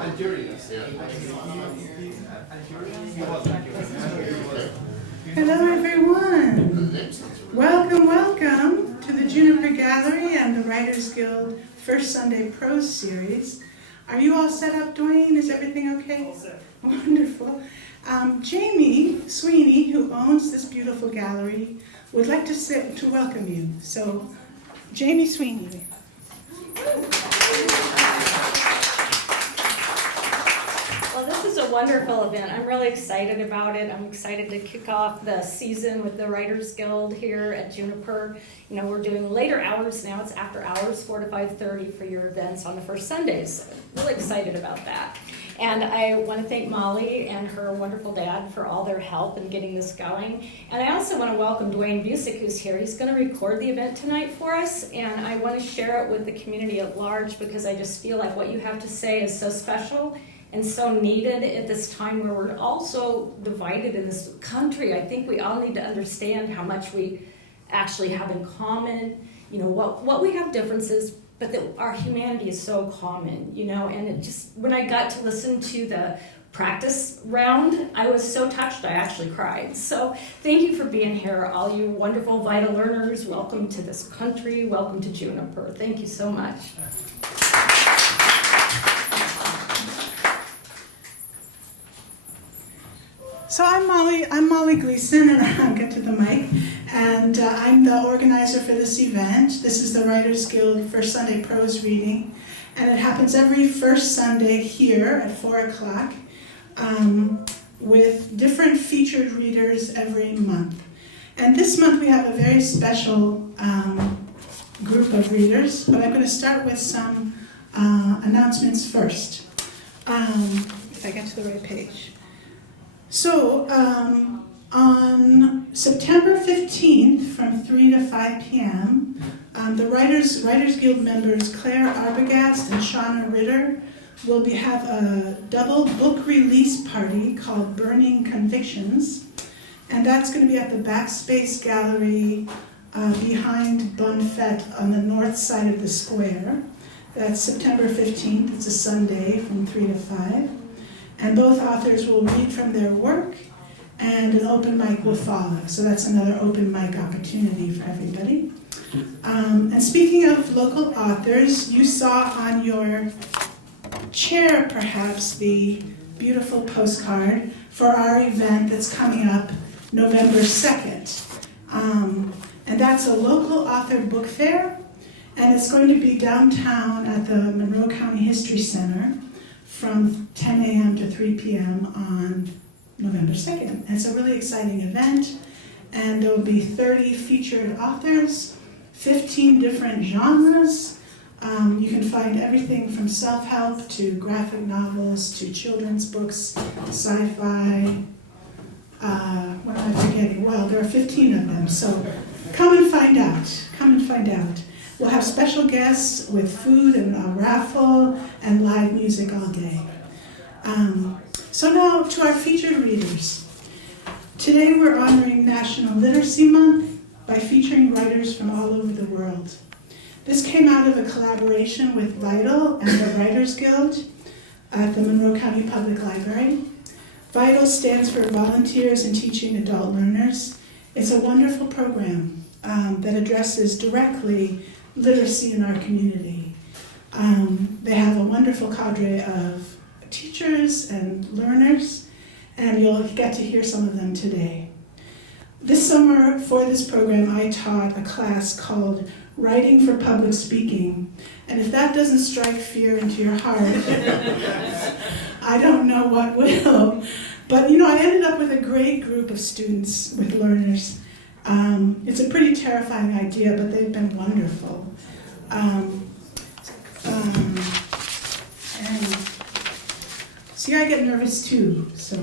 Hello everyone. Welcome, welcome to the Juniper Gallery and the Writers Guild First Sunday Prose Series. Are you all set up, Dwayne? Is everything okay? All set. Wonderful. Jamie Sweeney, who owns this beautiful gallery, would like to welcome you. So, Jamie Sweeney. Well, this is a wonderful event. I'm really excited about it. I'm excited to kick off the season with the Writers Guild here at Juniper. You know, we're doing later hours now. It's after hours, 4 to 5:30 for your events on the first Sundays. So really excited about that. And I want to thank Molly and her wonderful dad for all their help in getting this going. And I also want to welcome Dwayne Busick, who's here. He's going to record the event tonight for us, and I want to share it with the community at large because I just feel like what you have to say is so special and so needed at this time where we're all so divided in this country. I think we all need to understand how much we actually have in common, you know, what we have differences, but that our humanity is so common, you know, and it just, when I got to listen to the practice round, I was so touched, I actually cried. So thank you for being here, all you wonderful Vital Learners. Welcome to this country, welcome to Juniper. Thank you so much. So I'm Molly Gleason, and I'll get to the mic, and I'm the organizer for this event. This is the Writers Guild First Sunday Prose Reading, and it happens every first Sunday here at 4 o'clock with different featured readers every month. And this month we have a very special group of readers, but I'm going to start with some announcements first, if I get to the right page. So, on September 15th from 3 to 5 p.m., the Writers Guild members Claire Arbogast and Shauna Ritter will have a double book release party called Burning Convictions, and that's going to be at the Backspace Gallery behind Bonfet on the north side of the square. That's September 15th. It's a Sunday from 3 to 5. And both authors will read from their work, and an open mic will follow. So that's another open mic opportunity for everybody. And speaking of local authors, you saw on your chair, perhaps, the beautiful postcard for our event that's coming up November 2nd. And that's a local author book fair, and it's going to be downtown at the Monroe County History Center from 10 a.m. to 3 p.m. on November 2nd. It's a really exciting event, and there will be 30 featured authors, 15 different genres. You can find everything from self-help to graphic novels to children's books, sci-fi. What am I forgetting? Well, there are 15 of them, so come and find out. Come and find out. We'll have special guests with food and a raffle and live music all day. So now to our featured readers. Today we're honoring National Literacy Month by featuring writers from all over the world. This came out of a collaboration with Vital and the Writers Guild at the Monroe County Public Library. Vital stands for Volunteers in Teaching Adult Learners. It's a wonderful program that addresses directly literacy in our community. They have a wonderful cadre of teachers and learners, and you'll get to hear some of them today. This summer, for this program, I taught a class called Writing for Public Speaking, and if that doesn't strike fear into your heart, I don't know what will. But you know, I ended up with a great group of students, with learners. It's a pretty terrifying idea, but they've been wonderful. And see, I get nervous too, so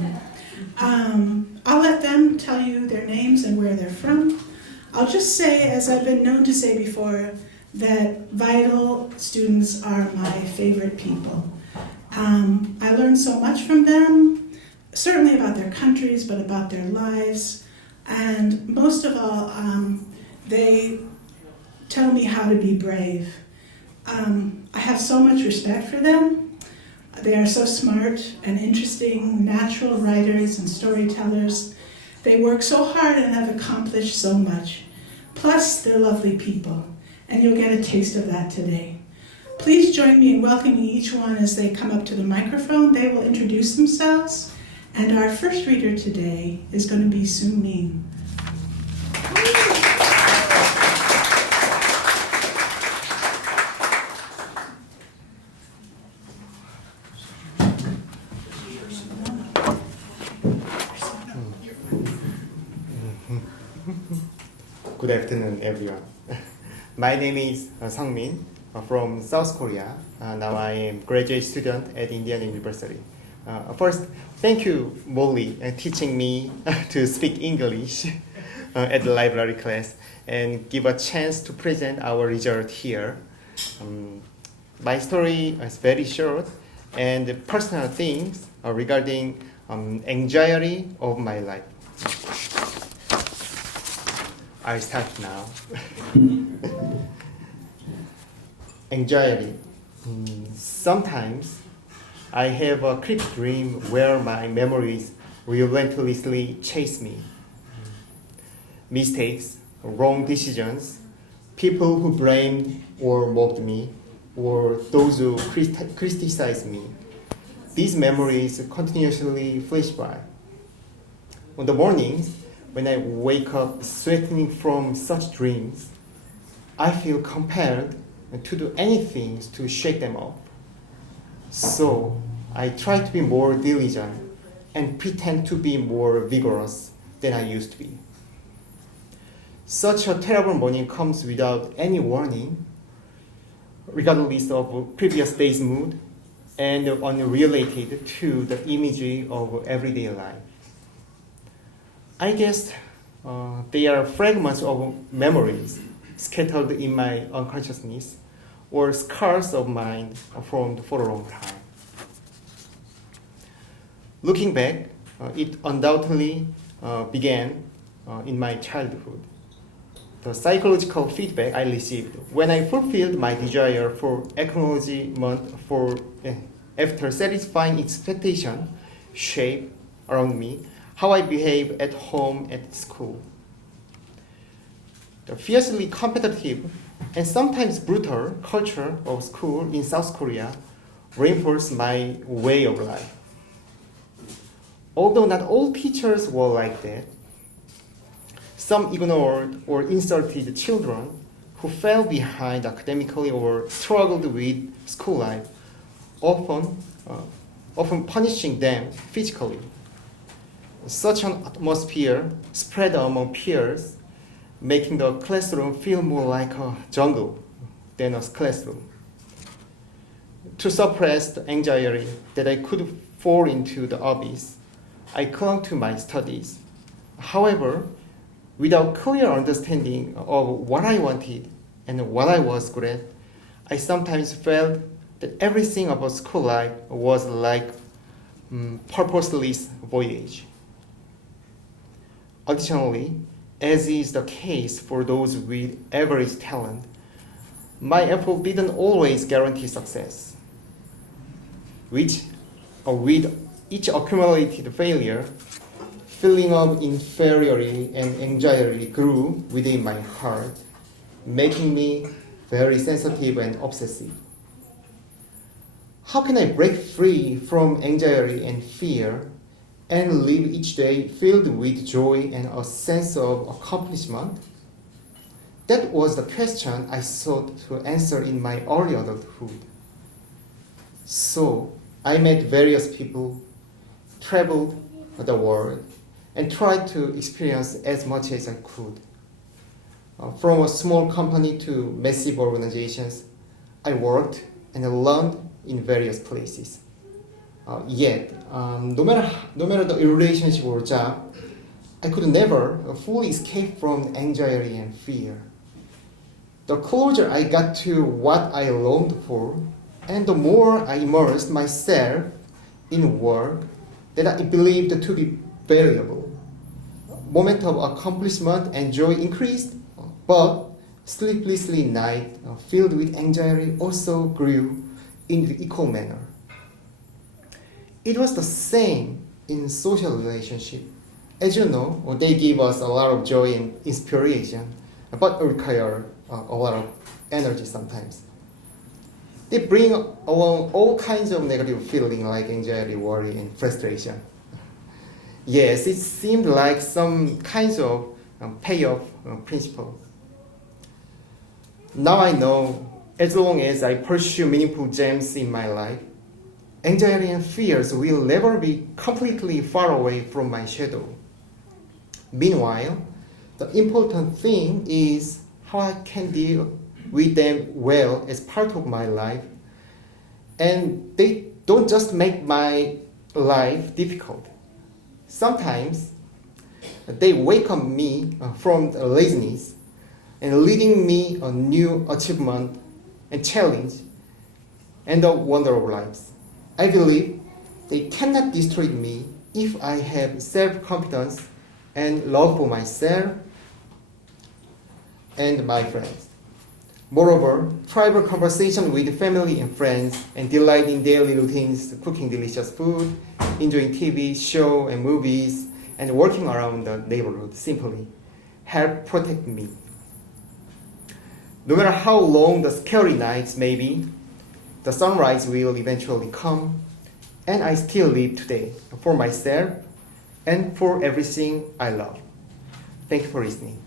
I'll let them tell you their names and where they're from. I'll just say, as I've been known to say before, that Vital students are my favorite people. I learned so much from them, certainly about their countries, but about their lives. And most of all, they tell me how to be brave. I have so much respect for them. They are so smart and interesting, natural writers and storytellers. They work so hard and have accomplished so much. Plus, they're lovely people, and you'll get a taste of that today. Please join me in welcoming each one as they come up to the microphone. They will introduce themselves. And our first reader today is going to be Sungmin. Good afternoon, everyone. My name is Sungmin from South Korea. Now I am graduate student at Indiana University. First, thank you, Molly, teaching me to speak English at the library class and give a chance to present our result here. My story is very short and personal things regarding anxiety of my life. I start now. Anxiety. Sometimes I have a creepy dream where my memories relentlessly chase me. Mistakes, wrong decisions, people who blamed or mocked me, or those who criticized me. These memories continuously flash by. On the mornings, when I wake up sweating from such dreams, I feel compelled to do anything to shake them off. So I try to be more diligent and pretend to be more vigorous than I used to be. Such a terrible morning comes without any warning, regardless of previous day's mood, and unrelated to the imagery of everyday life. I guess they are fragments of memories scattered in my unconsciousness or scars of mine formed for a long time. Looking back, it undoubtedly began in my childhood. The psychological feedback I received when I fulfilled my desire for acknowledgement after satisfying expectation shaped around me how I behave at home, at school. The fiercely competitive and sometimes brutal culture of school in South Korea reinforced my way of life. Although not all teachers were like that, some ignored or insulted children who fell behind academically or struggled with school life, often punishing them physically. Such an atmosphere spread among peers, making the classroom feel more like a jungle than a classroom. To suppress the anxiety that I could fall into the abyss, I clung to my studies. However, without clear understanding of what I wanted and what I was good at, I sometimes felt that everything about school life was like purposeless voyage. Additionally, as is the case for those with average talent, my effort didn't always guarantee success, with each accumulated failure, feeling of inferiority and anxiety grew within my heart, making me very sensitive and obsessive. How can I break free from anxiety and fear and live each day filled with joy and a sense of accomplishment? That was the question I sought to answer in my early adulthood. So I met various people, traveled the world, and tried to experience as much as I could. From a small company to massive organizations, I worked and learned in various places. Yet, no matter the relationship or job, I could never fully escape from anxiety and fear. The closer I got to what I longed for, and the more I immersed myself in work that I believed to be valuable, moment of accomplishment and joy increased, but sleeplessly night filled with anxiety also grew in the equal manner. It was the same in social relationship. As you know, they give us a lot of joy and inspiration, but require a lot of energy sometimes. They bring along all kinds of negative feelings like anxiety, worry, and frustration. Yes, it seemed like some kinds of payoff principle. Now I know, as long as I pursue meaningful gems in my life, anxiety and fears will never be completely far away from my shadow. Meanwhile, the important thing is how I can deal with them well as part of my life. And they don't just make my life difficult. Sometimes they wake up me from the laziness and leading me a new achievement and challenge and the wonder of lives. I believe they cannot destroy me if I have self-confidence and love for myself and my friends. Moreover, tribal conversation with family and friends and delight in daily routines, cooking delicious food, enjoying TV, show and movies, and working around the neighborhood simply help protect me. No matter how long the scary nights may be, the sunrise will eventually come, and I still live today for myself and for everything I love. Thank you for listening.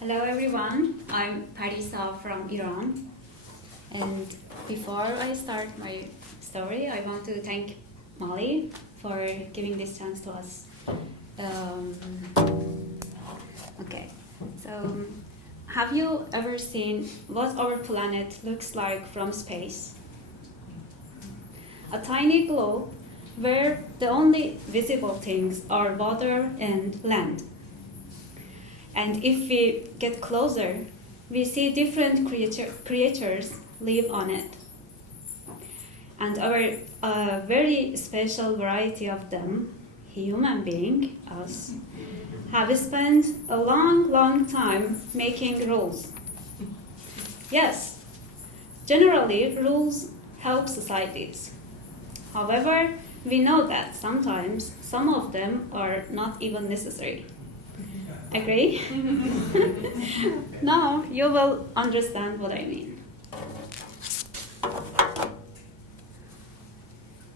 Hello everyone, I'm Parisa from Iran, and before I start my story, I want to thank Molly for giving this chance to us. Okay, so have you ever seen what our planet looks like from space? A tiny globe where the only visible things are water and land. And if we get closer, we see different creatures live on it. And our very special variety of them, human beings, us, have spent a long time making rules. Yes, generally rules help societies. However, we know that sometimes some of them are not even necessary. Agree? Now you will understand what I mean.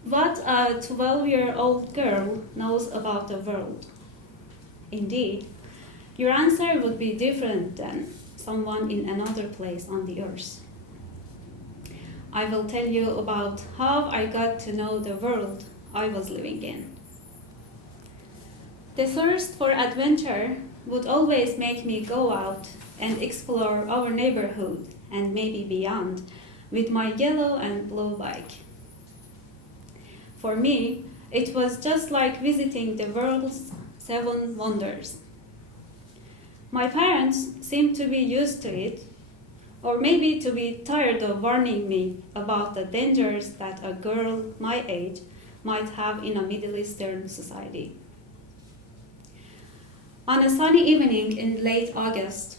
What a 12-year-old girl knows about the world? Indeed, your answer would be different than someone in another place on the earth. I will tell you about how I got to know the world I was living in. The thirst for adventure would always make me go out and explore our neighborhood and maybe beyond with my yellow and blue bike. For me, it was just like visiting the world's 7 wonders. My parents seemed to be used to it, or maybe to be tired of warning me about the dangers that a girl my age might have in a Middle Eastern society. On a sunny evening in late August,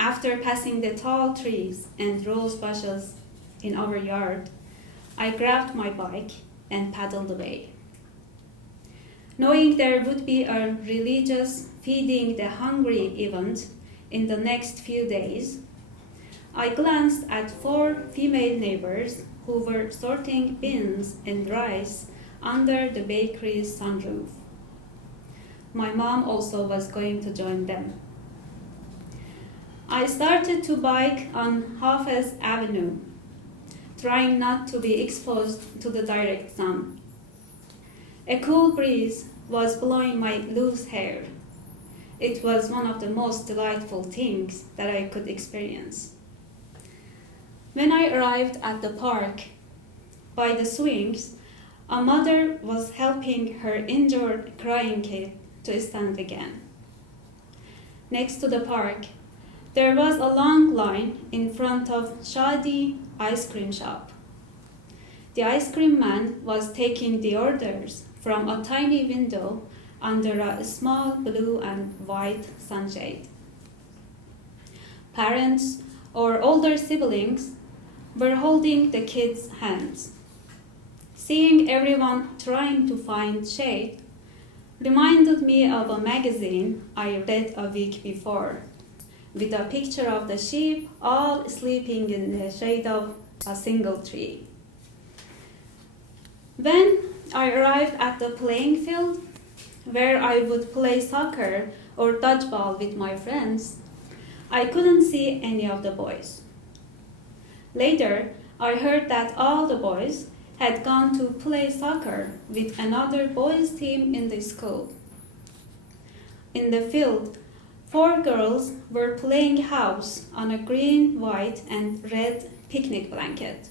after passing the tall trees and rose bushes in our yard, I grabbed my bike and paddled away. Knowing there would be a religious feeding the hungry event in the next few days, I glanced at 4 female neighbors who were sorting beans and rice under the bakery's sunroof. My mom also was going to join them. I started to bike on Hafez Avenue, trying not to be exposed to the direct sun. A cool breeze was blowing my loose hair. It was one of the most delightful things that I could experience. When I arrived at the park, by the swings, a mother was helping her injured crying kid to stand again. Next to the park, there was a long line in front of Shadi ice cream shop. The ice cream man was taking the orders from a tiny window under a small blue and white sunshade. Parents or older siblings were holding the kids' hands. Seeing everyone trying to find shade reminded me of a magazine I read a week before, with a picture of the sheep all sleeping in the shade of a single tree. When I arrived at the playing field, where I would play soccer or dodgeball with my friends, I couldn't see any of the boys. Later, I heard that all the boys had gone to play soccer with another boys' team in the school. In the field, 4 girls were playing house on a green, white, and red picnic blanket.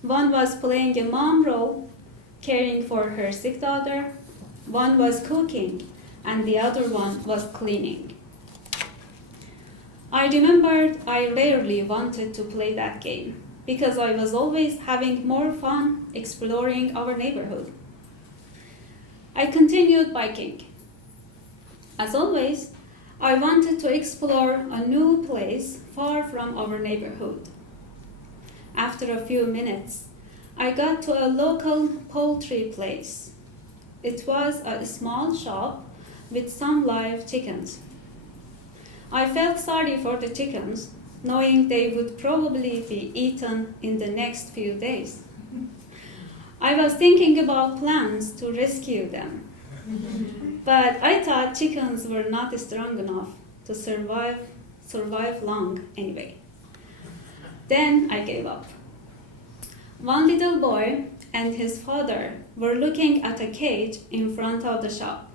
One was playing a mom role, caring for her sick daughter. One was cooking, and the other one was cleaning. I remembered I rarely wanted to play that game because I was always having more fun exploring our neighborhood. I continued biking. As always, I wanted to explore a new place far from our neighborhood. After a few minutes, I got to a local poultry place. It was a small shop with some live chickens. I felt sorry for the chickens, knowing they would probably be eaten in the next few days. I was thinking about plans to rescue them, but I thought chickens were not strong enough to survive long anyway. Then I gave up. One little boy and his father were looking at a cage in front of the shop.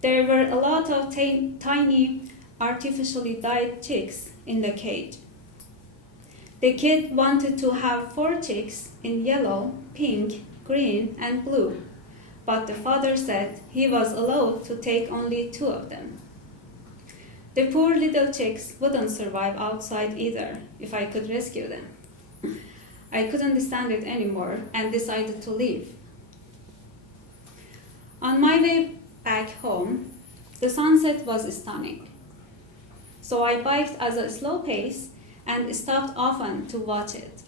There were a lot of tiny, artificially dyed chicks in the cage. The kid wanted to have 4 chicks in yellow, pink, green, and blue, but the father said he was allowed to take only 2 of them. The poor little chicks wouldn't survive outside either if I could rescue them. I couldn't stand it anymore and decided to leave. On my way back home, the sunset was stunning. So I biked at a slow pace and stopped often to watch it.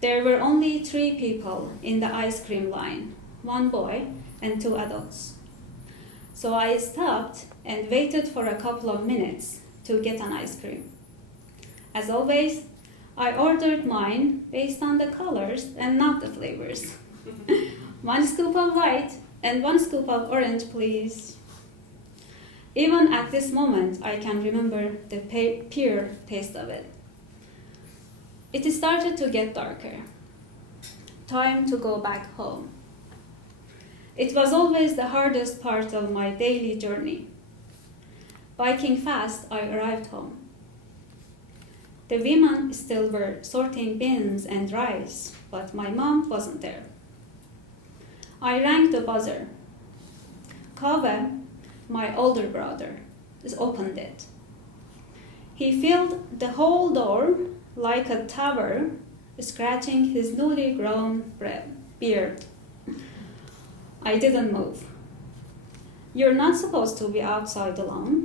There were only 3 people in the ice cream line, 1 boy and 2 adults. So I stopped and waited for a couple of minutes to get an ice cream. As always, I ordered mine based on the colors and not the flavors. 1 scoop of white and 1 scoop of orange, please. Even at this moment, I can remember the pure taste of it. It started to get darker. Time to go back home. It was always the hardest part of my daily journey. Biking fast, I arrived home. The women still were sorting beans and rice, but my mom wasn't there. I rang the buzzer. Kaveh, my older brother, opened it. He filled the whole door like a tower, scratching his newly grown beard. I didn't move. "You're not supposed to be outside alone,"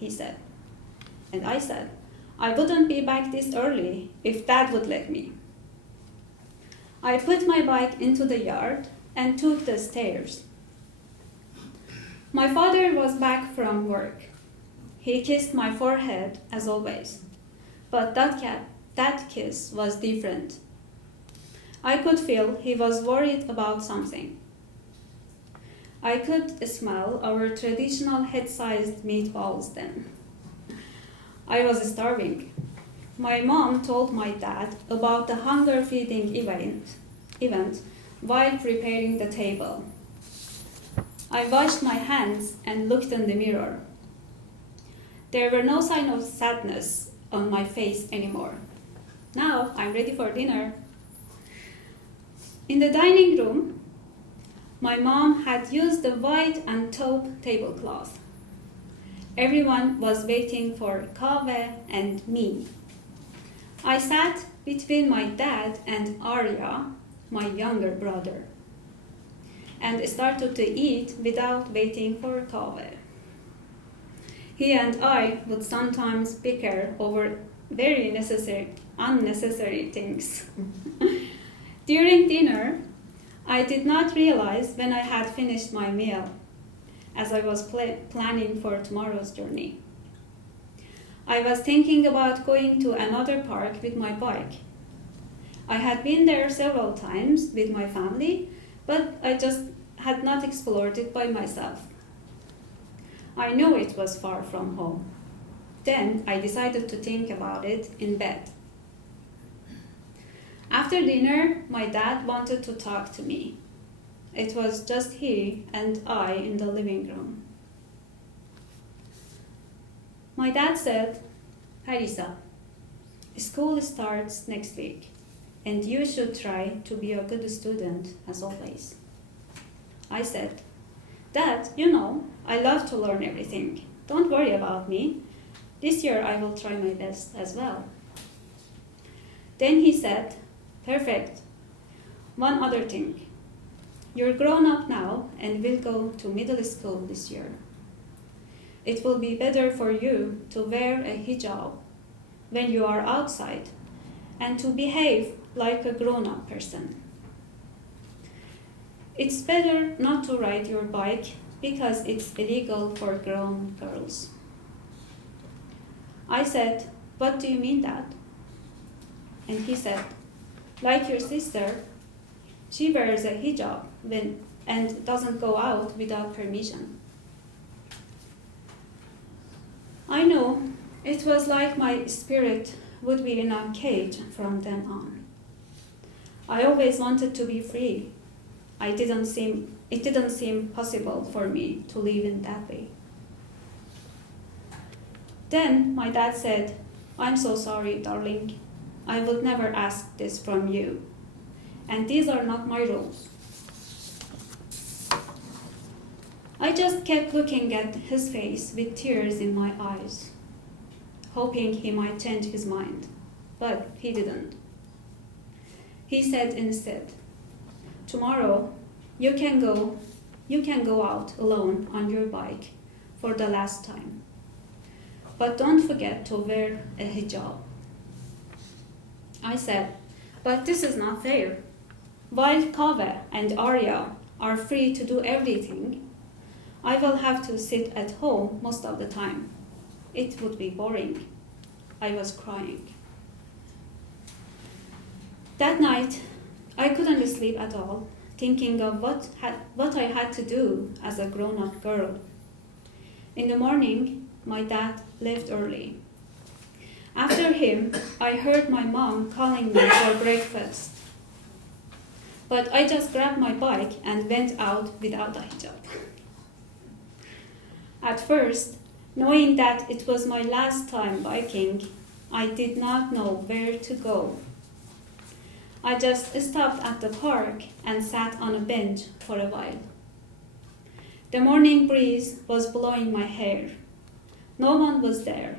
he said. And I said, I wouldn't be back this early if Dad would let me. I put my bike into the yard and took the stairs. My father was back from work. He kissed my forehead as always, but that kiss was different. I could feel he was worried about something. I could smell our traditional head-sized meatballs then. I was starving. My mom told my dad about the hunger feeding event while preparing the table. I washed my hands and looked in the mirror. There were no signs of sadness on my face anymore. Now I'm ready for dinner. In the dining room, my mom had used the white and taupe tablecloth. Everyone was waiting for Kaveh and me. I sat between my dad and Arya, my younger brother, and started to eat without waiting for Kaveh. He and I would sometimes bicker over very unnecessary things. During dinner, I did not realize when I had finished my meal, as I was planning for tomorrow's journey. I was thinking about going to another park with my bike. I had been there several times with my family, but I just had not explored it by myself. I knew it was far from home. Then I decided to think about it in bed. After dinner, my dad wanted to talk to me. It was just he and I in the living room. My dad said, "Parisa, school starts next week, and you should try to be a good student as always." I said, "Dad, I love to learn everything. Don't worry about me. This year I will try my best as well." Then he said, "Perfect. One other thing. You're grown up now and will go to middle school this year. It will be better for you to wear a hijab when you are outside and to behave like a grown-up person. It's better not to ride your bike because it's illegal for grown girls." I said, "What do you mean, Dad?" And he said, "Like your sister, she wears a hijab and doesn't go out without permission." I know it was like my spirit would be in a cage from then on. I always wanted to be free. It didn't seem possible for me to live in that way. Then my dad said, "I'm so sorry, darling. I would never ask this from you. And these are not my rules." I just kept looking at his face with tears in my eyes, hoping he might change his mind, but he didn't. He said instead, "Tomorrow, you can go out alone on your bike for the last time. But don't forget to wear a hijab." I said, "But this is not fair. While Kaveh and Arya are free to do everything, I will have to sit at home most of the time. It would be boring." I was crying. That night, I couldn't sleep at all, thinking of what I had to do as a grown-up girl. In the morning, my dad left early. After him, I heard my mom calling me for breakfast. But I just grabbed my bike and went out without a hijab. At first, knowing that it was my last time biking, I did not know where to go. I just stopped at the park and sat on a bench for a while. The morning breeze was blowing my hair. No one was there,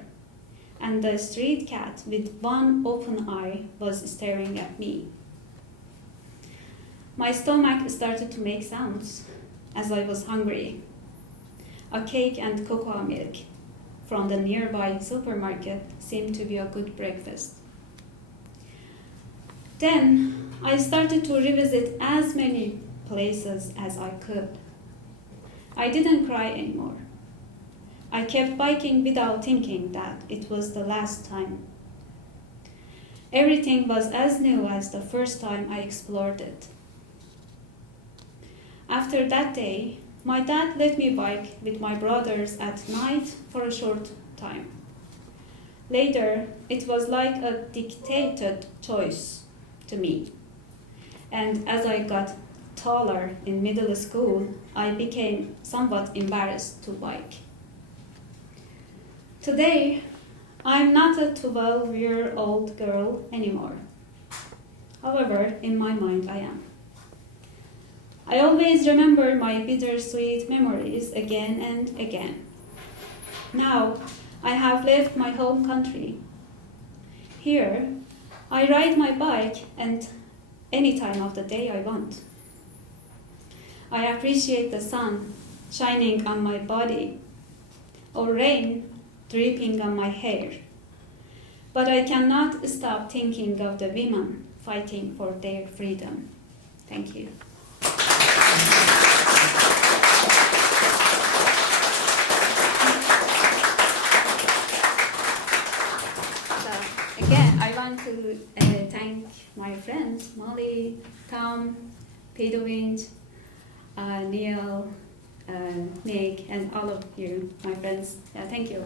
and the street cat with one open eye was staring at me. My stomach started to make sounds as I was hungry. A cake and cocoa milk from the nearby supermarket seemed to be a good breakfast. Then I started to revisit as many places as I could. I didn't cry anymore. I kept biking without thinking that it was the last time. Everything was as new as the first time I explored it. After that day, my dad let me bike with my brothers at night for a short time. Later, it was like a dictated choice to me. And as I got taller in middle school, I became somewhat embarrassed to bike. Today, I'm not a 12-year-old girl anymore. However, in my mind, I am. I always remember my bittersweet memories again and again. Now, I have left my home country. Here, I ride my bike and any time of the day I want. I appreciate the sun shining on my body or rain dripping on my hair. But I cannot stop thinking of the women fighting for their freedom. Thank you. So, again, I want to thank my friends, Molly, Tom, Pedowint, Neil, Nick, and all of you, my friends. Thank you.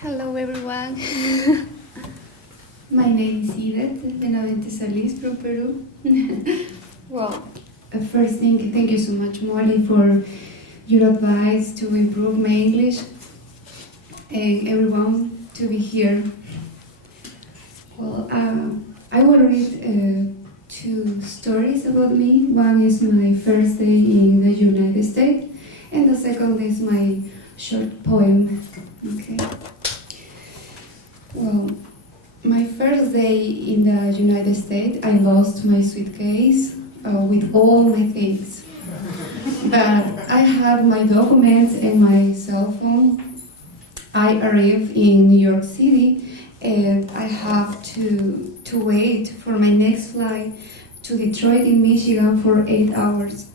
Hello everyone. My name is Edith, Benavente Solis from Peru. Well, first thing, thank you so much, Molly, for your advice to improve my English and everyone to be here. Well, I will read two stories about me. One is my first day in the United States, and the second is my short poem. Okay. Well, my first day in the United States, I lost my suitcase with all my things. But I had my documents and my cell phone. I arrived in New York City and I have to wait for my next flight to Detroit in Michigan for 8 hours.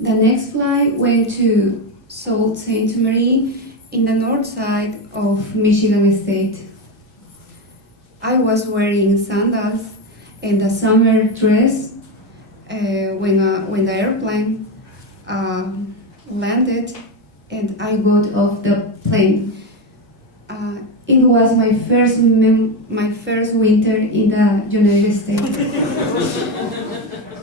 The next flight went to Sault Ste. Marie in the north side of Michigan State. I was wearing sandals and a summer dress when the airplane landed and I got off the plane. It was my first winter in the United States.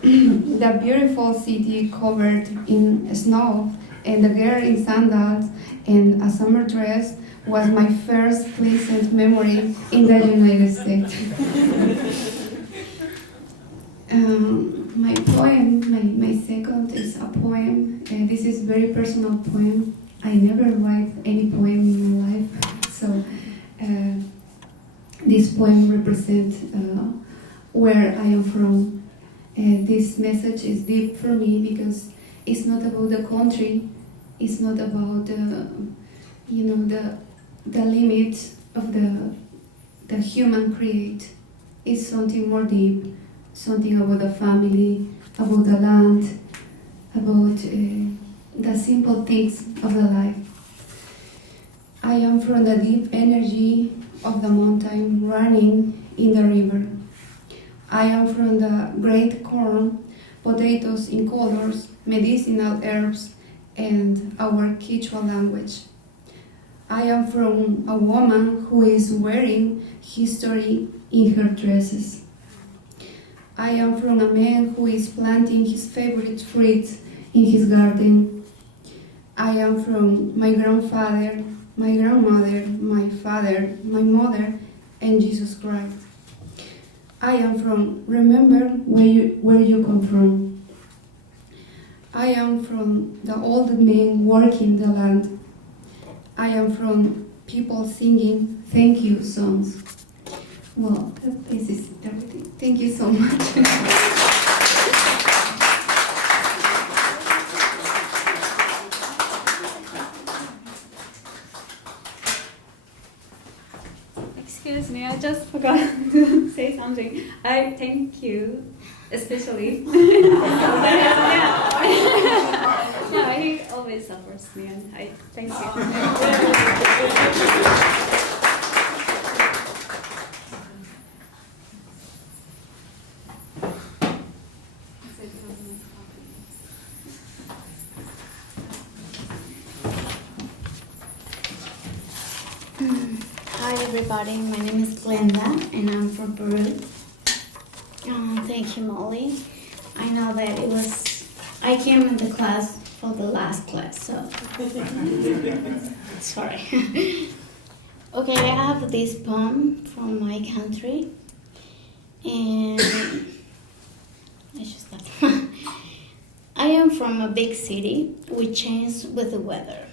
The beautiful city covered in snow and the girl in sandals and a summer dress was my first pleasant memory in the United States. My poem, my second is a poem. This is a very personal poem. I never write any poem in my life, so this poem represents where I am from. This message is deep for me because it's not about the country, it's not about the limits of the human create. Is something more deep, something about the family, about the land, about the simple things of the life. I am from the deep energy of the mountain running in the river. I am from the great corn, potatoes in colors, medicinal herbs, and our Quechua language. I am from a woman who is wearing history in her dresses. I am from a man who is planting his favorite fruits in his garden. I am from my grandfather, my grandmother, my father, my mother, and Jesus Christ. I am from, remember where you come from. I am from the old men working the land. I am from people singing thank you songs. Well, this is everything. Thank you so much. Excuse me, I just forgot to say something. I thank you, especially. Yeah, he always supports me, and I thank you. everybody, my name is Glenda and I'm from Peru. Thank you, Molly. I know that I came in the class for the last class, so sorry. Okay, I have this poem from my country, and let's just start. I am from a big city which changes with the weather.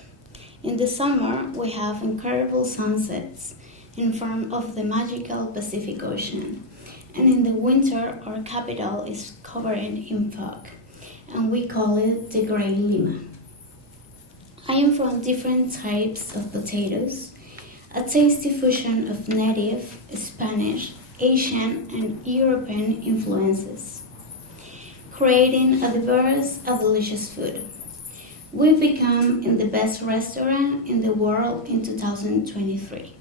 In the summer, we have incredible sunsets in front of the magical Pacific Ocean. And in the winter, our capital is covered in fog, and we call it the Great Lima. I am from different types of potatoes, a tasty fusion of native, Spanish, Asian, and European influences, creating a diverse and delicious food. We've become in the best restaurant in the world in 2023.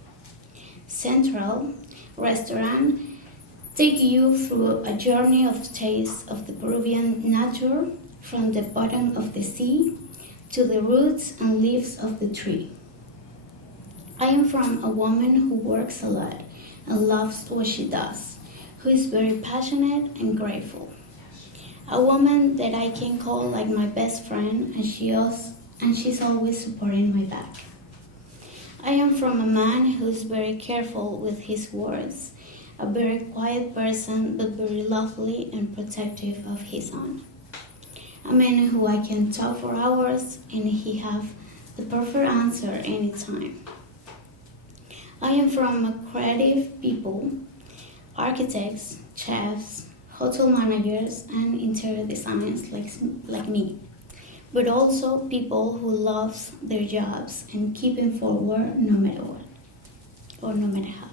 Central Restaurant take you through a journey of taste of the Peruvian nature, from the bottom of the sea to the roots and leaves of the tree. I am from a woman who works a lot and loves what she does, who is very passionate and grateful. A woman that I can call like my best friend, and she's always supporting my back. I am from a man who is very careful with his words, a very quiet person, but very lovely and protective of his own. A man who I can talk for hours and he have the perfect answer anytime. I am from a creative people, architects, chefs, hotel managers, and interior designers like me, but also people who love their jobs and keeping forward no matter what, or no matter how.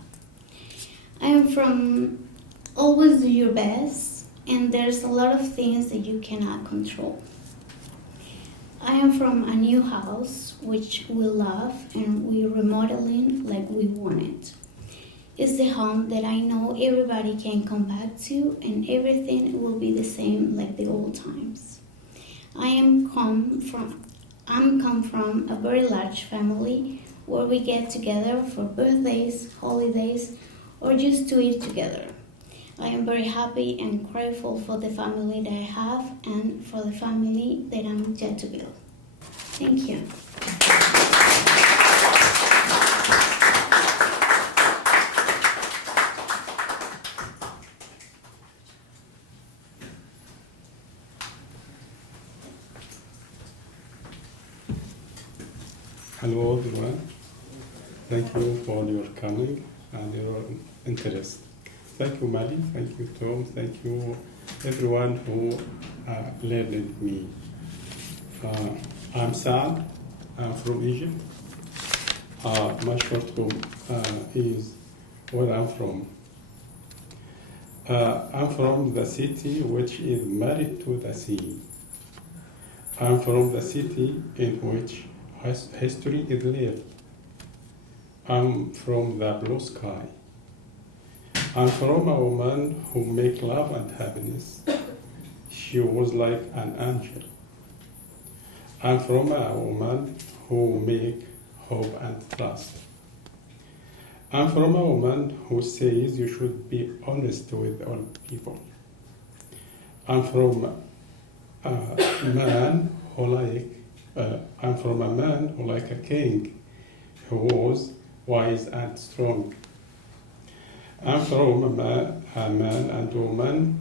I am from always do your best, and there's a lot of things that you cannot control. I am from a new house, which we love, and we're remodeling like we want it. It's the home that I know everybody can come back to, and everything will be the same like the old times. I come from a very large family where we get together for birthdays, holidays, or just to eat together. I am very happy and grateful for the family that I have and for the family that I'm yet to build. Thank you. Hello everyone. Thank you for your coming and your interest. Thank you, Mali. Thank you, Tom. Thank you, everyone who learned me. I'm Saad. I'm from Egypt. My short form is where I'm from. I'm from the city which is married to the sea. I'm from the city in which history is lived. I'm from the blue sky. I'm from a woman who make love and happiness. She was like an angel. I'm from a woman who make hope and trust. I'm from a woman who says you should be honest with all people. I'm from a man who like a king, who was wise and strong. I'm from a man and woman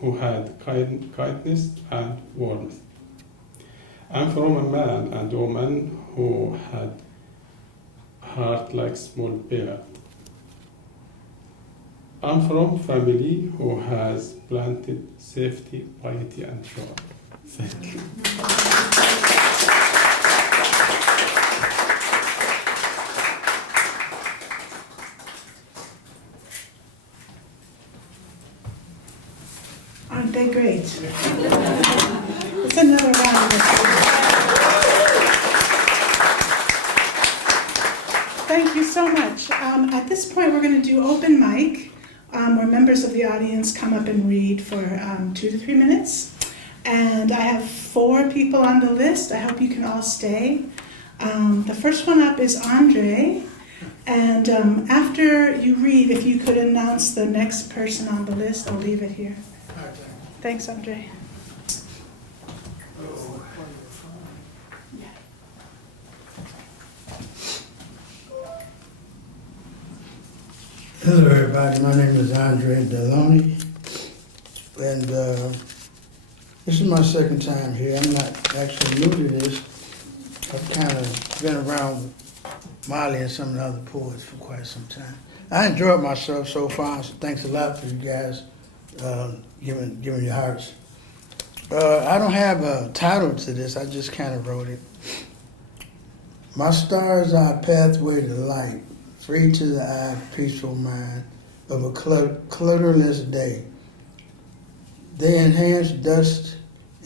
who had kindness and warmth. I'm from a man and woman who had heart like small bear. I'm from family who has planted safety, piety, and joy. Thank you. Aren't they great? It's another round of applause. Thank you so much. At this point, we're going to do open mic, where members of the audience come up and read for 2 to 3 minutes. And I have 4 people on the list. I hope you can all stay. The first one up is Andre. And after you read, if you could announce the next person on the list, I'll leave it here. Thanks, Andre. Hello, everybody. My name is Andre Deloney, and this is my second time here. I'm not actually new to this. I've kind of been around Molly and some of the other poets for quite some time. I enjoyed myself so far, so thanks a lot for you guys giving your hearts. I don't have a title to this. I just kind of wrote it. My stars are a pathway to light, free to the eye, peaceful mind of a clutterless day. They enhance dust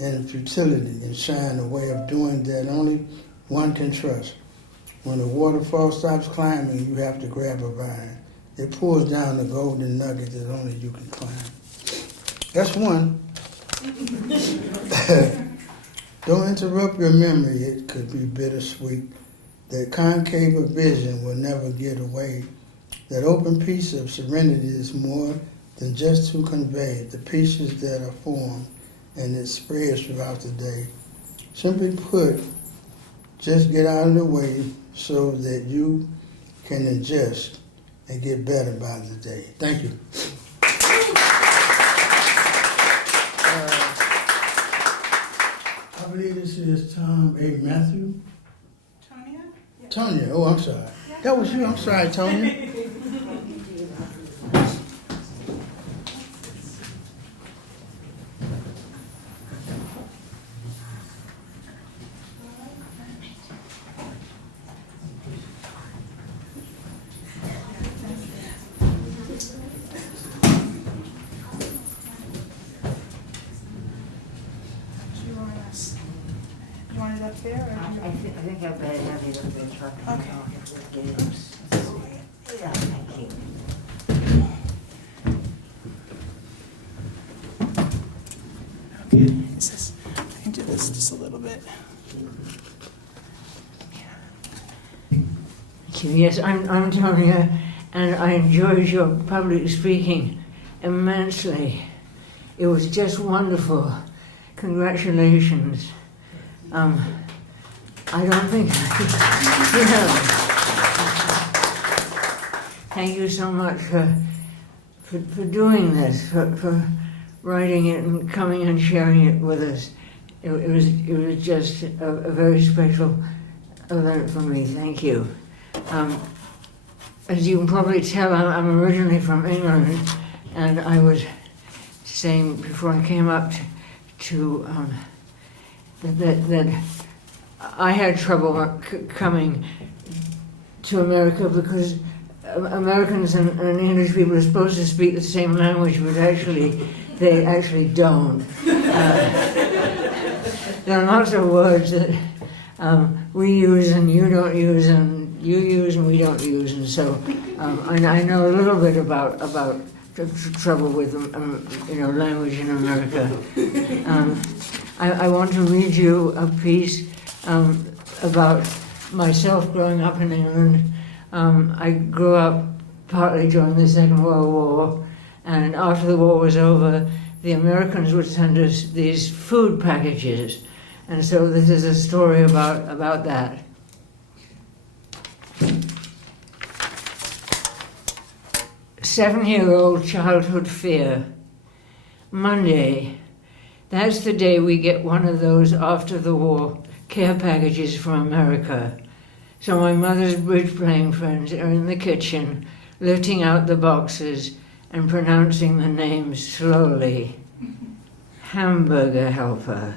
and futility and shine a way of doing that only one can trust. When the waterfall stops climbing, you have to grab a vine. It pulls down the golden nugget that only you can climb. That's one. Don't interrupt your memory, it could be bittersweet. That concave of vision will never get away. That open piece of serenity is more than just to convey the pieces that are formed and it spreads throughout the day. Simply put, just get out of the way so that you can adjust and get better by the day. Thank you. I believe this is Tom A. Matthew. Tonia? Tonia, oh, I'm sorry. That was you. I'm sorry, Tonia. You want it up there? Or I think I better have it up there so I can Okay. get it. Yeah, thank you. Okay, is this, I can do this just a little bit. Thank you. Yes, I'm Tonia, and I enjoyed your public speaking immensely. It was just wonderful. Congratulations. I don't think, thank you so much for doing this, for writing it and coming and sharing it with us. It was just a very special event for me. Thank you. As you can probably tell, I'm originally from England, and I was saying before I came up to that I had trouble coming to America because Americans and English people are supposed to speak the same language, but they actually don't. There are lots of words that we use and you don't use, and you use and we don't use, and so I know a little bit about trouble with language in America. I want to read you a piece about myself growing up in England. I grew up partly during the Second World War, and after the war was over, the Americans would send us these food packages, and so this is a story about that. Seven-year-old childhood fear. Monday. That's the day we get one of those after-the-war care packages from America. So my mother's bridge-playing friends are in the kitchen, lifting out the boxes and pronouncing the names slowly. Hamburger helper.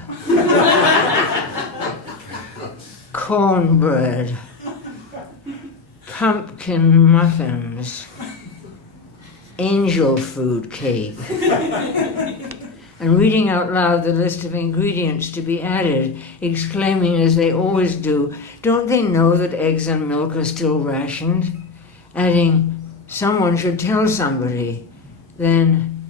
Cornbread. Pumpkin muffins. Angel food cake. And reading out loud the list of ingredients to be added, exclaiming as they always do, don't they know that eggs and milk are still rationed? Adding, someone should tell somebody. Then,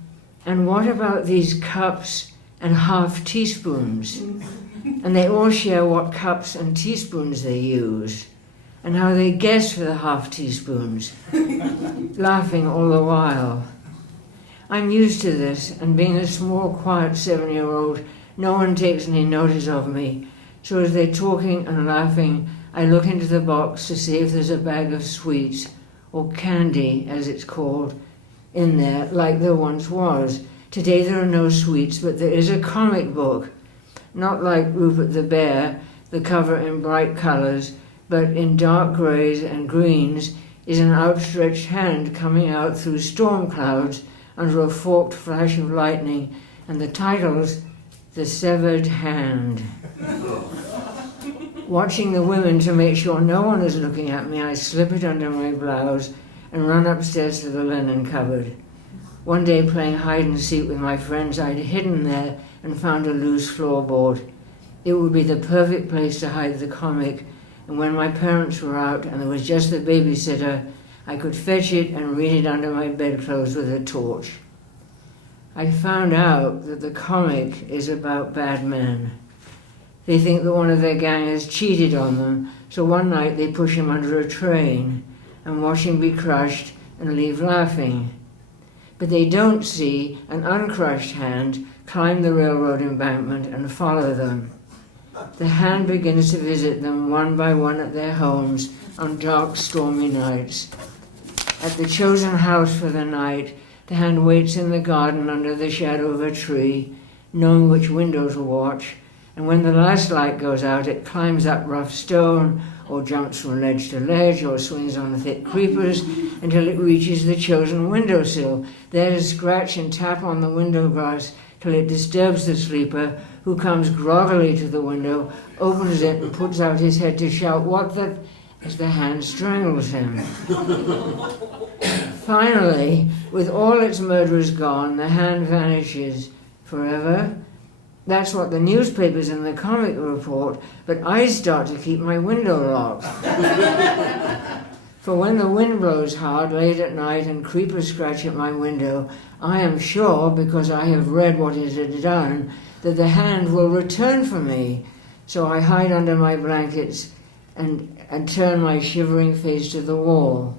and what about these cups and half teaspoons? And they all share what cups and teaspoons they use. and how they guess for the half teaspoons, laughing all the while. I'm used to this, and being a small, quiet 7-year-old, no one takes any notice of me. So as they're talking and laughing, I look into the box to see if there's a bag of sweets, or candy, as it's called, in there, like there once was. Today there are no sweets, but there is a comic book, not like Rupert the Bear, the cover in bright colours, but in dark greys and greens is an outstretched hand coming out through storm clouds under a forked flash of lightning, and the title's The Severed Hand. Watching the women to make sure no one is looking at me, I slip it under my blouse and run upstairs to the linen cupboard. One day, playing hide and seek with my friends, I'd hidden there and found a loose floorboard. It would be the perfect place to hide the comic, and when my parents were out and there was just the babysitter, I could fetch it and read it under my bedclothes with a torch. I found out that the comic is about bad men. They think that one of their gang has cheated on them, so one night they push him under a train and watch him be crushed and leave laughing. But they don't see an uncrushed hand climb the railroad embankment and follow them. The hand begins to visit them one by one at their homes on dark, stormy nights. At the chosen house for the night, the hand waits in the garden under the shadow of a tree, knowing which window to watch, and when the last light goes out, it climbs up rough stone, or jumps from ledge to ledge, or swings on thick creepers until it reaches the chosen windowsill, there to scratch and tap on the window glass till it disturbs the sleeper, who comes groggily to the window, opens it, and puts out his head to shout, "What the?" as the hand strangles him. Finally, with all its murderers gone, the hand vanishes forever. That's what the newspapers and the comic report, but I start to keep my window locked. For when the wind blows hard late at night and creepers scratch at my window, I am sure, because I have read what it had done, that the hand will return for me. So I hide under my blankets and turn my shivering face to the wall.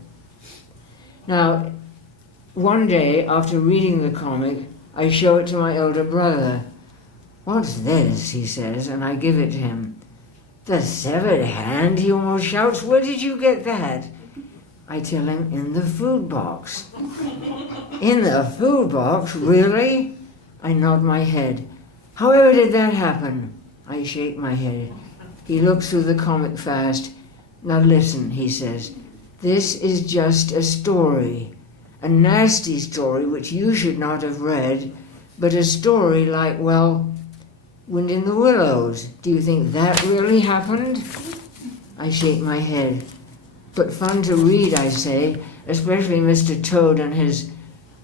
Now, one day, after reading the comic, I show it to my elder brother. "What's this?" he says, and I give it to him. "The severed hand?" he almost shouts. "Where did you get that?" I tell him, "In the food box." "In the food box? Really?" I nod my head. "However did that happen?" I shake my head. He looks through the comic fast. "Now listen," he says. "This is just a story. A nasty story which you should not have read, but a story like, well, Wind in the Willows. Do you think that really happened?" I shake my head. "But fun to read," I say, "especially Mr. Toad and his..."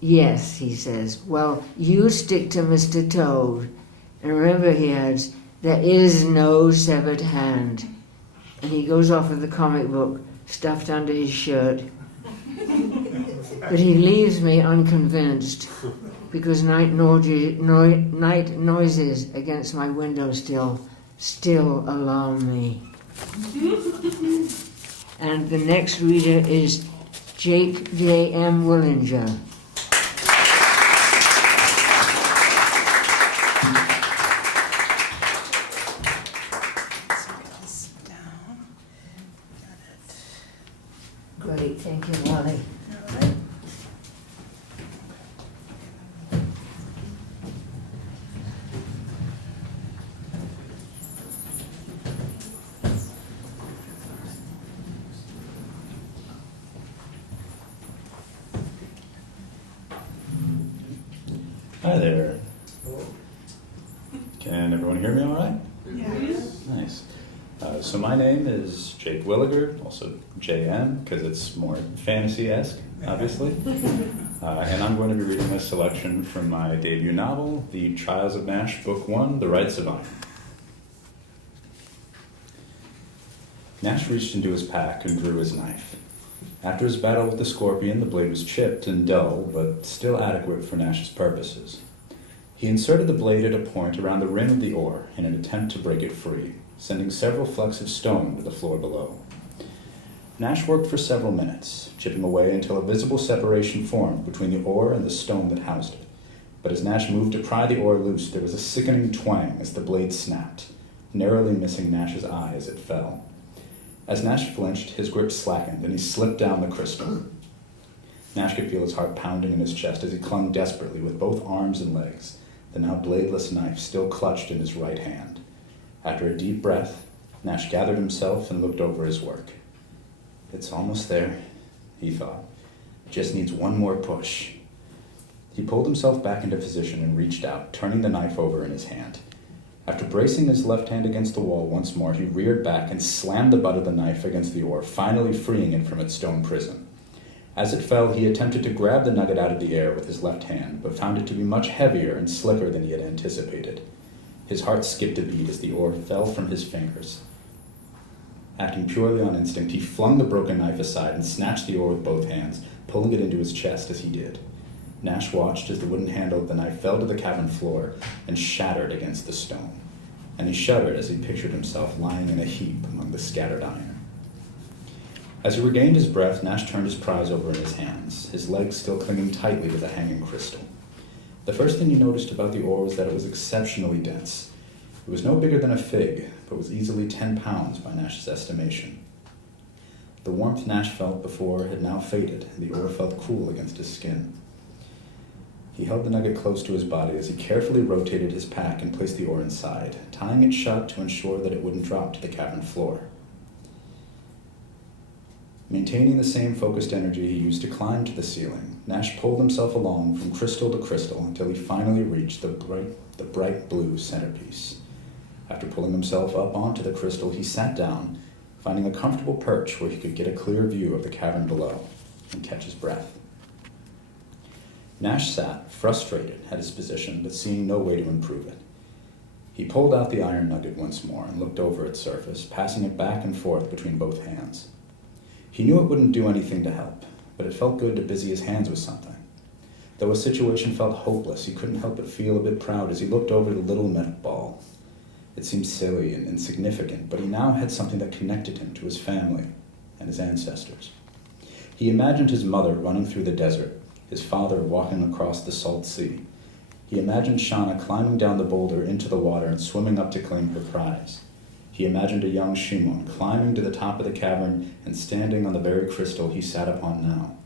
"Yes," he says. "Well, you stick to Mr. Toad. And remember," he adds, "there is no severed hand." And he goes off with the comic book stuffed under his shirt. But he leaves me unconvinced, because night noises against my window still alarm me. And the next reader is Jake J.M. Williger. Great, thank you, Wally. Hi there. Can everyone hear me all right? Yes. Nice. So my name is Jake Williger, also JM, because it's more fantasy-esque, obviously. And I'm going to be reading a selection from my debut novel, The Trials of Nash, Book 1, The Rights of Honor. Nash reached into his pack and drew his knife. After his battle with the scorpion, the blade was chipped and dull, but still adequate for Nash's purposes. He inserted the blade at a point around the rim of the oar in an attempt to break it free, sending several flecks of stone to the floor below. Nash worked for several minutes, chipping away until a visible separation formed between the ore and the stone that housed it. But as Nash moved to pry the ore loose, there was a sickening twang as the blade snapped, narrowly missing Nash's eye as it fell. As Nash flinched, his grip slackened, and he slipped down the crystal. Nash could feel his heart pounding in his chest as he clung desperately with both arms and legs, the now bladeless knife still clutched in his right hand. After a deep breath, Nash gathered himself and looked over his work. It's almost there, he thought. Just needs one more push. He pulled himself back into position and reached out, turning the knife over in his hand. After bracing his left hand against the wall once more, he reared back and slammed the butt of the knife against the ore, finally freeing it from its stone prison. As it fell, he attempted to grab the nugget out of the air with his left hand, but found it to be much heavier and slicker than he had anticipated. His heart skipped a beat as the ore fell from his fingers. Acting purely on instinct, he flung the broken knife aside and snatched the ore with both hands, pulling it into his chest as he did. Nash watched as the wooden handle of the knife fell to the cavern floor and shattered against the stone, and he shuddered as he pictured himself lying in a heap among the scattered iron. As he regained his breath, Nash turned his prize over in his hands, his legs still clinging tightly to the hanging crystal. The first thing he noticed about the ore was that it was exceptionally dense. It was no bigger than a fig, but was easily 10 pounds by Nash's estimation. The warmth Nash felt before had now faded, and the ore felt cool against his skin. He held the nugget close to his body as he carefully rotated his pack and placed the ore inside, tying it shut to ensure that it wouldn't drop to the cavern floor. Maintaining the same focused energy he used to climb to the ceiling, Nash pulled himself along from crystal to crystal until he finally reached the bright blue centerpiece. After pulling himself up onto the crystal, he sat down, finding a comfortable perch where he could get a clear view of the cavern below and catch his breath. Nash sat, frustrated at his position, but seeing no way to improve it. He pulled out the iron nugget once more and looked over its surface, passing it back and forth between both hands. He knew it wouldn't do anything to help, but it felt good to busy his hands with something. Though his situation felt hopeless, he couldn't help but feel a bit proud as he looked over the little metal ball. It seemed silly and insignificant, but he now had something that connected him to his family and his ancestors. He imagined his mother running through the desert, his father walking across the salt sea. He imagined Shauna climbing down the boulder into the water and swimming up to claim her prize. He imagined a young Shimon climbing to the top of the cavern and standing on the very crystal he sat upon now.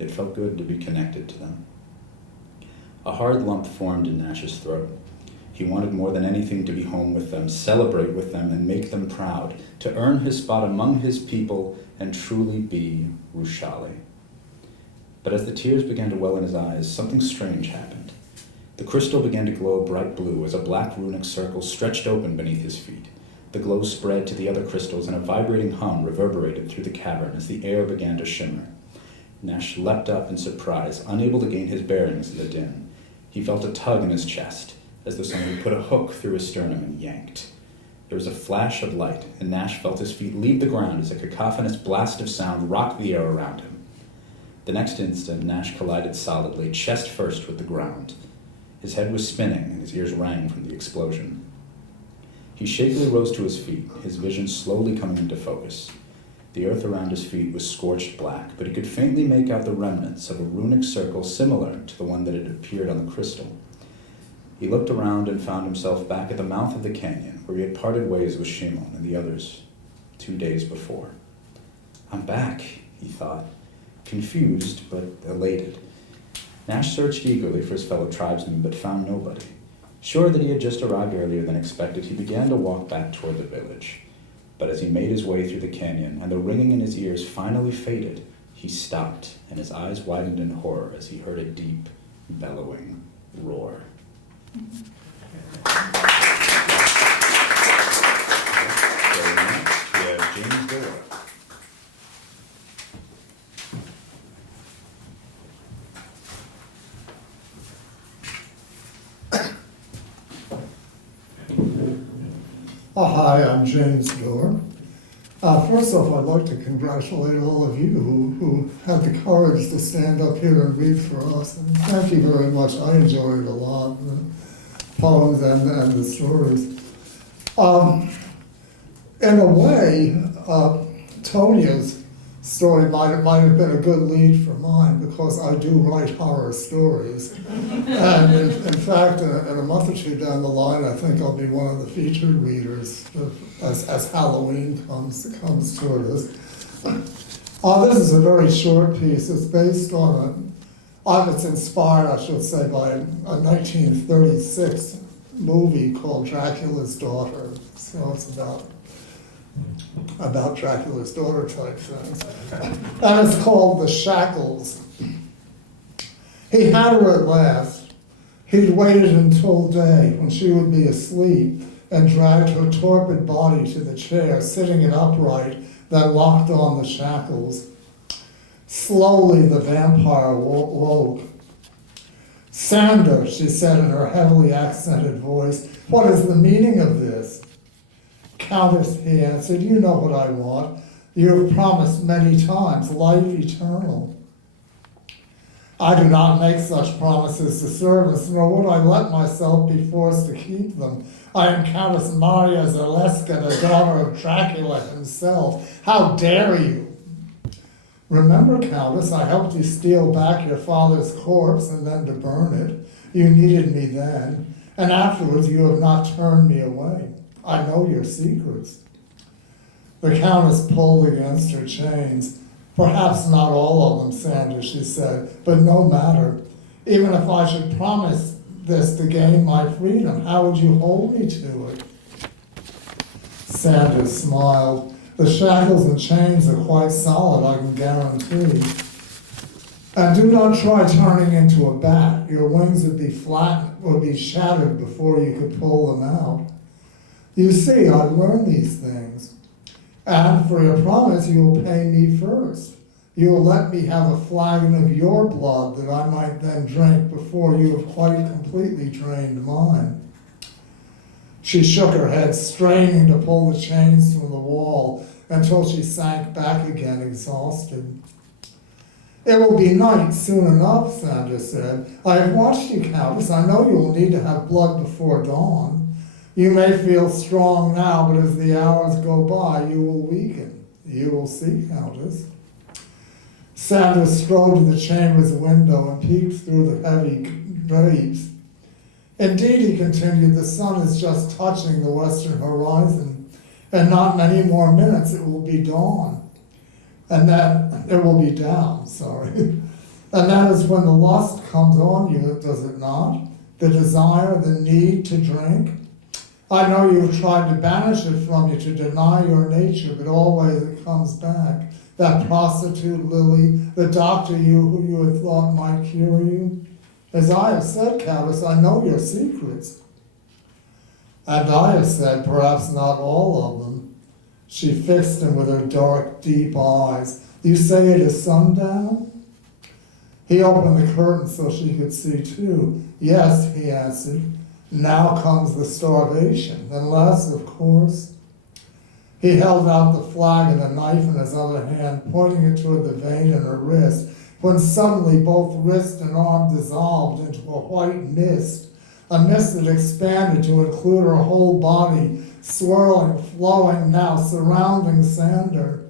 It felt good to be connected to them. A hard lump formed in Nash's throat. He wanted more than anything to be home with them, celebrate with them, and make them proud, to earn his spot among his people and truly be Rushali. But as the tears began to well in his eyes, something strange happened. The crystal began to glow bright blue as a black runic circle stretched open beneath his feet. The glow spread to the other crystals, and a vibrating hum reverberated through the cavern as the air began to shimmer. Nash leapt up in surprise, unable to gain his bearings in the din. He felt a tug in his chest, as though someone put a hook through his sternum and yanked. There was a flash of light, and Nash felt his feet leave the ground as a cacophonous blast of sound rocked the air around him. The next instant, Nash collided solidly, chest first with the ground. His head was spinning, and his ears rang from the explosion. He shakily rose to his feet, his vision slowly coming into focus. The earth around his feet was scorched black, but he could faintly make out the remnants of a runic circle similar to the one that had appeared on the crystal. He looked around and found himself back at the mouth of the canyon, where he had parted ways with Shimon and the others 2 days before. "I'm back," he thought, confused but elated. Nash searched eagerly for his fellow tribesmen, but found nobody. Sure that he had just arrived earlier than expected, he began to walk back toward the village. But as he made his way through the canyon, and the ringing in his ears finally faded, he stopped, and his eyes widened in horror as he heard a deep, bellowing roar. So next, we have James Dorr. Hi, I'm James Dorr. First off, I'd like to congratulate all of you who had the courage to stand up here and read for us. And thank you very much. I enjoyed it a lot, the poems and the stories. In a way, Tonia's story might have been a good lead for mine because I do write horror stories. And in fact, in a month or two down the line, I think I'll be one of the featured readers as Halloween comes toward us. This is a very short piece. It's based on it's inspired, I should say, by a 1936 movie called Dracula's Daughter. So it's about Dracula's daughter type things. And it's called The Shackles. He had her at last. He'd waited until day when she would be asleep and dragged her torpid body to the chair, sitting it upright, then locked on the shackles. Slowly the vampire woke. "Sander," she said in her heavily accented voice, "what is the meaning of this?" "Countess," he answered, "you know what I want. You have promised many times, life eternal." "I do not make such promises to servants, nor would I let myself be forced to keep them. I am Countess Maria Zaleska, the daughter of Dracula himself. How dare you?" "Remember, Countess, I helped you steal back your father's corpse and then to burn it. You needed me then, and afterwards you have not turned me away. I know your secrets." The Countess pulled against her chains. "Perhaps not all of them, Sander," she said, "but no matter. Even if I should promise this to gain my freedom, how would you hold me to it?" Sander smiled. "The shackles and chains are quite solid, I can guarantee. And do not try turning into a bat. Your wings would be flattened, would be shattered before you could pull them out. You see, I've learned these things. And for your promise, you will pay me first. You will let me have a flagon of your blood that I might then drink before you have quite completely drained mine." She shook her head, straining to pull the chains from the wall until she sank back again, exhausted. "It will be night soon enough," Sander said. "I have watched you, Countess. I know you will need to have blood before dawn. You may feel strong now, but as the hours go by, you will weaken. You will see, Countess." Sander strode to the chamber's window and peeked through the heavy drapes. "Indeed," he continued, "the sun is just touching the western horizon. In not many more minutes it will be dawn. And that it will be down, And that is when the lust comes on you, does it not? The desire, the need to drink. I know you have tried to banish it from you, to deny your nature, but always it comes back. That prostitute Lily, the doctor who you had thought might cure you. As I have said, Countess, I know your secrets." "And I have said, perhaps not all of them." She fixed him with her dark, deep eyes. "You say it is sundown?" He opened the curtain so she could see too. "Yes," he answered. "Now comes the starvation, unless, of course." He held out the flagon, a knife in his other hand, pointing it toward the vein in her wrist, when suddenly both wrist and arm dissolved into a white mist, a mist that expanded to include her whole body, swirling, flowing, now surrounding Sander.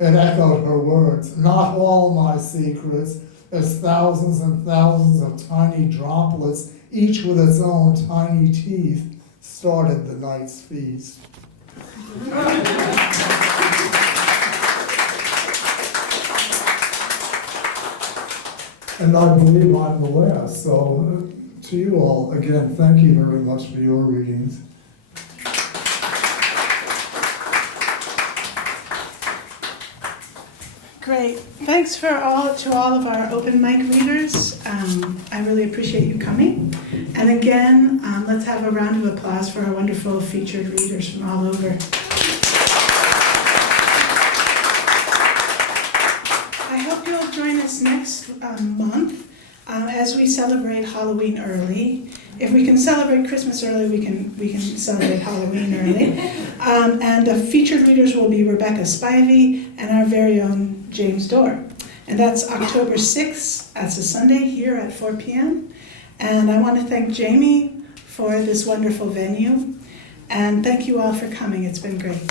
It echoed her words. "Not all my secrets," as thousands and thousands of tiny droplets, each with its own tiny teeth, started the night's feast. And I believe I'm the last. So to you all, again, thank you very much for your readings. Great. Thanks to all of our open mic readers. I really appreciate you coming. And again, let's have a round of applause for our wonderful featured readers from all over. I hope you'll join us next month as we celebrate Halloween early. If we can celebrate Christmas early, we can celebrate Halloween early. And the featured readers will be Rebecca Spivey and our very own James Dorr. And that's October 6th. That's a Sunday here at 4 p.m. And I want to thank Jamie for this wonderful venue. And thank you all for coming. It's been great.